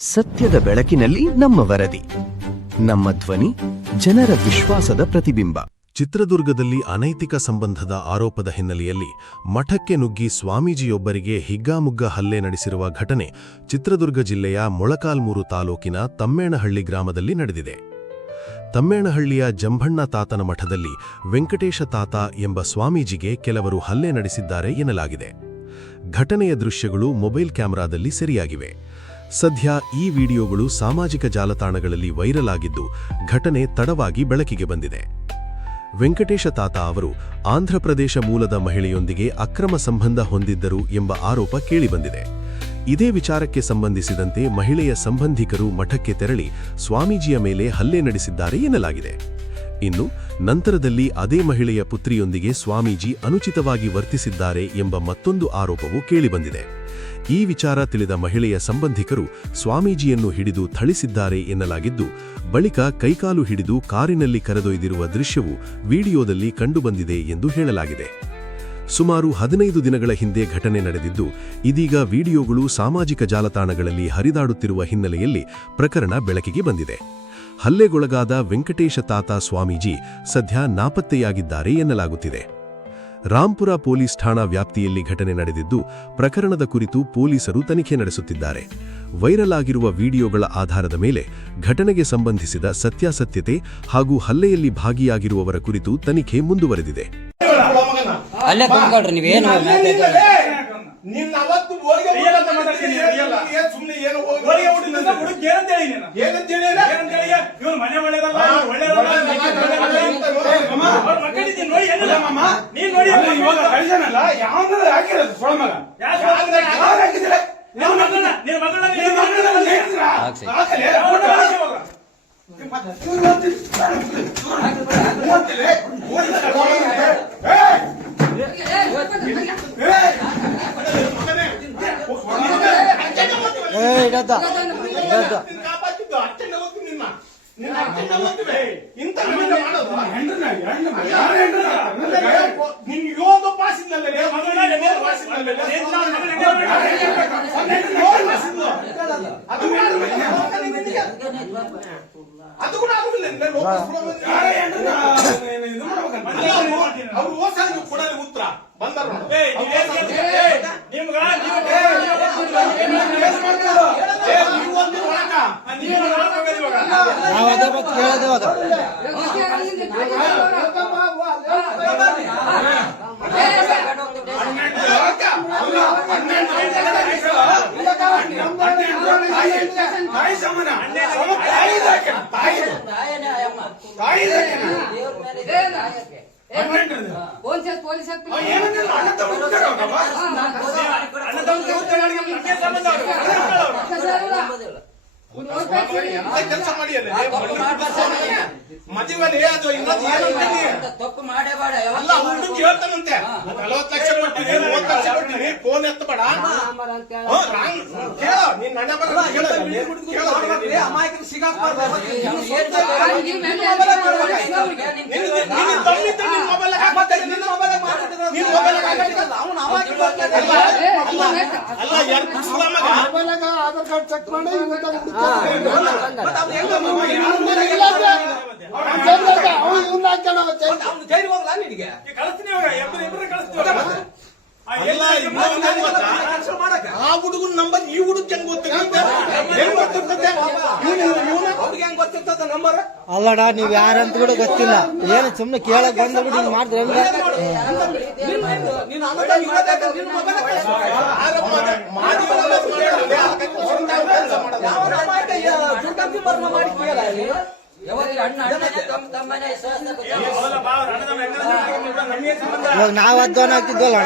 ಸತ್ಯದ ಬೆಳಕಿನಲ್ಲಿ ನಮ್ಮ ವರದಿ, ನಮ್ಮ ಧ್ವನಿ, ಜನರ ವಿಶ್ವಾಸದ ಪ್ರತಿಬಿಂಬ. ಚಿತ್ರದುರ್ಗದಲ್ಲಿ ಅನೈತಿಕ ಸಂಬಂಧದ ಆರೋಪದ ಹಿನ್ನೆಲೆಯಲ್ಲಿ ಮಠಕ್ಕೆ ನುಗ್ಗಿ ಸ್ವಾಮೀಜಿಯೊಬ್ಬರಿಗೆ ಹಿಗ್ಗಾಮುಗ್ಗಾ ಹಲ್ಲೆ ನಡೆಸಿರುವ ಘಟನೆ ಚಿತ್ರದುರ್ಗ ಜಿಲ್ಲೆಯ ಮೊಳಕಾಲ್ಮೂರು ತಾಲೂಕಿನ ತಮ್ಮೇಣಹಳ್ಳಿ ಗ್ರಾಮದಲ್ಲಿ ನಡೆದಿದೆ. ತಮ್ಮೇಣಹಳ್ಳಿಯ ಜಂಭಣ್ಣ ತಾತನ ಮಠದಲ್ಲಿ ವೆಂಕಟೇಶ ತಾತ ಎಂಬ ಸ್ವಾಮೀಜಿಗೆ ಕೆಲವರು ಹಲ್ಲೆ ನಡೆಸಿದ್ದಾರೆ ಎನ್ನಲಾಗಿದೆ. ಘಟನೆಯ ದೃಶ್ಯಗಳು ಮೊಬೈಲ್ ಕ್ಯಾಮೆರಾದಲ್ಲಿ ಸೆರೆಯಾಗಿವೆ. ಸದ್ಯ ಈ ವಿಡಿಯೋಗಳು ಸಾಮಾಜಿಕ ಜಾಲತಾಣಗಳಲ್ಲಿ ವೈರಲ್ ಆಗಿದ್ದು, ಘಟನೆ ತಡವಾಗಿ ಬೆಳಕಿಗೆ ಬಂದಿದೆ. ವೆಂಕಟೇಶ ತಾತ ಅವರು ಆಂಧ್ರಪ್ರದೇಶ ಮೂಲದ ಮಹಿಳೆಯೊಂದಿಗೆ ಅಕ್ರಮ ಸಂಬಂಧ ಹೊಂದಿದ್ದರು ಎಂಬ ಆರೋಪ ಕೇಳಿಬಂದಿದೆ. ಇದೇ ವಿಚಾರಕ್ಕೆ ಸಂಬಂಧಿಸಿದಂತೆ ಮಹಿಳೆಯ ಸಂಬಂಧಿಕರು ಮಠಕ್ಕೆ ತೆರಳಿ ಸ್ವಾಮೀಜಿಯ ಮೇಲೆ ಹಲ್ಲೆ ನಡೆಸಿದ್ದಾರೆ ಎನ್ನಲಾಗಿದೆ. ಇನ್ನು ನಂತರದಲ್ಲಿ ಅದೇ ಮಹಿಳೆಯ ಪುತ್ರಿಯೊಂದಿಗೆ ಸ್ವಾಮೀಜಿ ಅನುಚಿತವಾಗಿ ವರ್ತಿಸಿದ್ದಾರೆ ಎಂಬ ಮತ್ತೊಂದು ಆರೋಪವೂ ಕೇಳಿಬಂದಿದೆ. ಈ ವಿಚಾರ ತಿಳಿದ ಮಹಿಳೆಯ ಸಂಬಂಧಿಕರು ಸ್ವಾಮೀಜಿಯನ್ನು ಹಿಡಿದು ಥಳಿಸಿದ್ದಾರೆ ಎನ್ನಲಾಗಿದ್ದು, ಬಳಿಕ ಕೈಕಾಲು ಹಿಡಿದು ಕಾರಿನಲ್ಲಿ ಕರೆದೊಯ್ದಿರುವ ದೃಶ್ಯವು ವಿಡಿಯೋದಲ್ಲಿ ಕಂಡುಬಂದಿದೆ ಎಂದು ಹೇಳಲಾಗಿದೆ. ಸುಮಾರು 15 ದಿನಗಳ ಹಿಂದೆ ಘಟನೆ ನಡೆದಿದ್ದು, ಇದೀಗ ವಿಡಿಯೋಗಳು ಸಾಮಾಜಿಕ ಜಾಲತಾಣಗಳಲ್ಲಿ ಹರಿದಾಡುತ್ತಿರುವ ಹಿನ್ನೆಲೆಯಲ್ಲಿ ಪ್ರಕರಣ ಬೆಳಕಿಗೆ ಬಂದಿದೆ. ಹಲ್ಲೆಗೊಳಗಾದ ವೆಂಕಟೇಶ ತಾತ ಸ್ವಾಮೀಜಿ ಸದ್ಯ ನಾಪತ್ತೆಯಾಗಿದ್ದಾರೆ ಎನ್ನಲಾಗುತ್ತಿದೆ. ರಾಂಪುರ ಪೊಲೀಸ್ ಠಾಣಾ ವ್ಯಾಪ್ತಿಯಲ್ಲಿ ಘಟನೆ ನಡೆದಿದ್ದು, ಪ್ರಕರಣದ ಕುರಿತು ಪೊಲೀಸರು ತನಿಖೆ ನಡೆಸುತ್ತಿದ್ದಾರೆ. ವೈರಲ್ ಆಗಿರುವ ವಿಡಿಯೋಗಳ ಆಧಾರದ ಮೇಲೆ ಘಟನೆಗೆ ಸಂಬಂಧಿಸಿದ ಸತ್ಯಾಸತ್ಯತೆ ಹಾಗೂ ಹಲ್ಲೆಯಲ್ಲಿ ಭಾಗಿಯಾಗಿರುವವರ ಕುರಿತು ತನಿಖೆ ಮುಂದುವರೆದಿದೆ. ಮದುವೆ ತಪ್ಪು ಮಾಡೇಬೇಡ. ಕೇಳ್ತಾನಂತೆ 40 ಲಕ್ಷ ಕೊಟ್ಟಿರಿ, 30 ಲಕ್ಷ ಕೊಟ್ಟಿರಿ, ಫೋನ್ ಎತ್ತಬೇಡ. ಅಮಾಯಕರು ಸಿಗಾಕ್ಬಾರ್ದು. ಆಧಾರ್ ಕಾರ್ಡ್ ಚೆಕ್ ಮಾಡಿ ಆ ಹುಡುಗನ ನಂಬರ್ ಈ ಹುಡುಗ ನಂಬರ್ ಅಲ್ಲಡ, ನೀವ್ ಯಾರಂತ ಕೂಡ ಗೊತ್ತಿಲ್ಲ, ಏನು ಸುಮ್ನೆ ಕೇಳಕ್ ಬಂದ್ಬಿಟ್ಟು ಮಾಡಿದ್ರೆ ಇವಾಗ ನಾವ್ ಅಧ್ವಾನ ಆಗ್ತಿದ್ವಲ್ಲ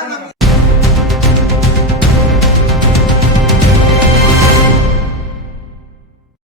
ಅಣ್ಣ.